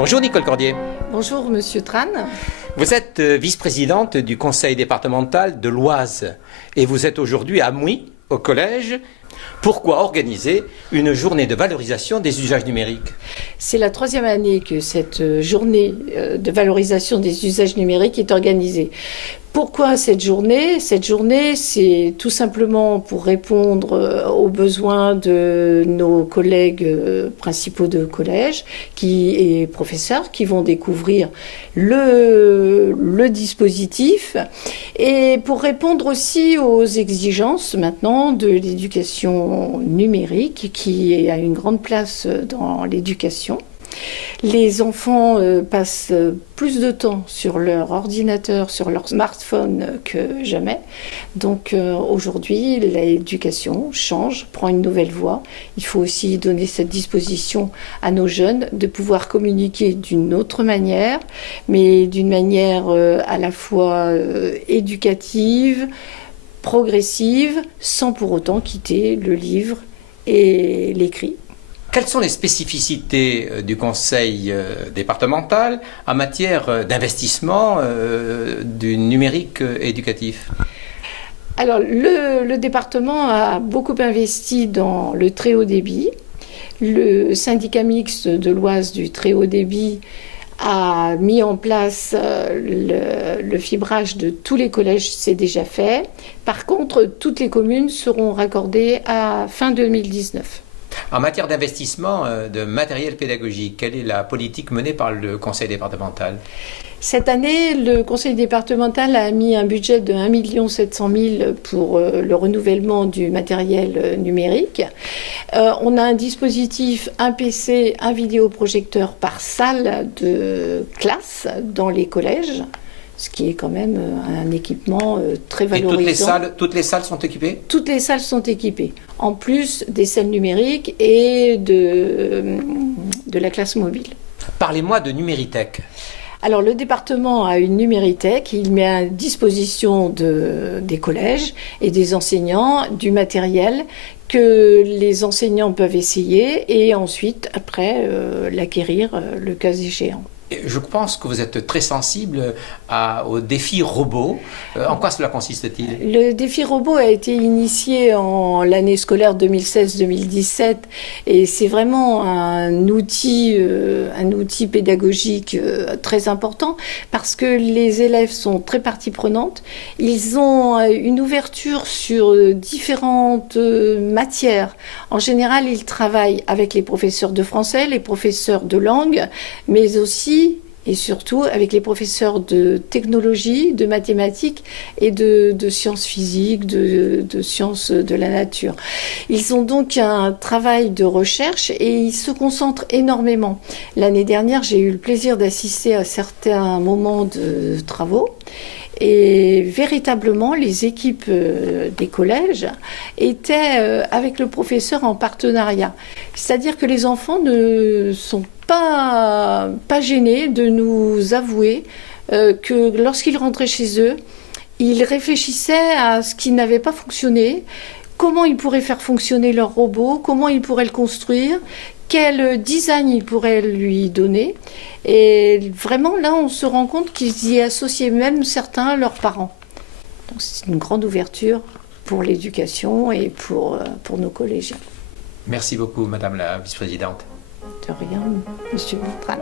Bonjour Nicole Cordier. Bonjour Monsieur Tran. Vous êtes vice-présidente du conseil départemental de l'Oise et vous êtes aujourd'hui à Mouy, au collège. Pourquoi organiser une journée de valorisation des usages numériques? C'est la troisième année que cette journée de valorisation des usages numériques est organisée. Pourquoi cette journée? Cette journée, c'est tout simplement pour répondre aux besoins de nos collègues principaux de collège et professeurs qui vont découvrir le dispositif et pour répondre aussi aux exigences maintenant de l'éducation numérique qui a une grande place dans l'éducation. Les enfants passent plus de temps sur leur ordinateur, sur leur smartphone que jamais. Donc aujourd'hui, l'éducation change, prend une nouvelle voie. Il faut aussi donner cette disposition à nos jeunes de pouvoir communiquer d'une autre manière, mais d'une manière à la fois éducative, progressive, sans pour autant quitter le livre et l'écrit. Quelles sont les spécificités du conseil départemental en matière d'investissement du numérique éducatif? Alors, le département a beaucoup investi dans le très haut débit. Le syndicat mixte de l'Oise du très haut débit a mis en place le fibrage de tous les collèges, c'est déjà fait. Par contre, toutes les communes seront raccordées à fin 2019. En matière d'investissement de matériel pédagogique, quelle est la politique menée par le conseil départemental? Cette année, le conseil départemental a mis un budget de 1 700 000 pour le renouvellement du matériel numérique. On a un dispositif, un PC, un vidéoprojecteur par salle de classe dans les collèges, ce qui est quand même un équipement très valorisant. Et toutes les salles sont équipées? Toutes les salles sont équipées, en plus des salles numériques et de la classe mobile. Parlez-moi de Numéritech. Alors le département a une Numéritech, il met à disposition des collèges et des enseignants du matériel que les enseignants peuvent essayer et ensuite, après, l'acquérir le cas échéant. Je pense que vous êtes très sensible au défi robot. En quoi cela consiste-t-il? Le défi robot a été initié en l'année scolaire 2016-2017 et c'est vraiment un outil pédagogique très important parce que les élèves sont très partie prenante. Ils ont une ouverture sur différentes matières. En général, ils travaillent avec les professeurs de français, les professeurs de langue, mais aussi et surtout avec les professeurs de technologie, de mathématiques et de sciences physiques, de sciences de la nature. Ils ont donc un travail de recherche et ils se concentrent énormément. L'année dernière, j'ai eu le plaisir d'assister à certains moments de travaux. Et véritablement, les équipes des collèges étaient avec le professeur en partenariat. C'est-à-dire que les enfants ne sont pas gênés de nous avouer que lorsqu'ils rentraient chez eux, ils réfléchissaient à ce qui n'avait pas fonctionné, comment ils pourraient faire fonctionner leur robot, comment ils pourraient le construire, quel design ils pourraient lui donner. Et vraiment, là, on se rend compte qu'ils y associaient même certains leurs parents. Donc, c'est une grande ouverture pour l'éducation et pour nos collégiens. Merci beaucoup, Madame la vice-présidente. De rien, Monsieur Tran.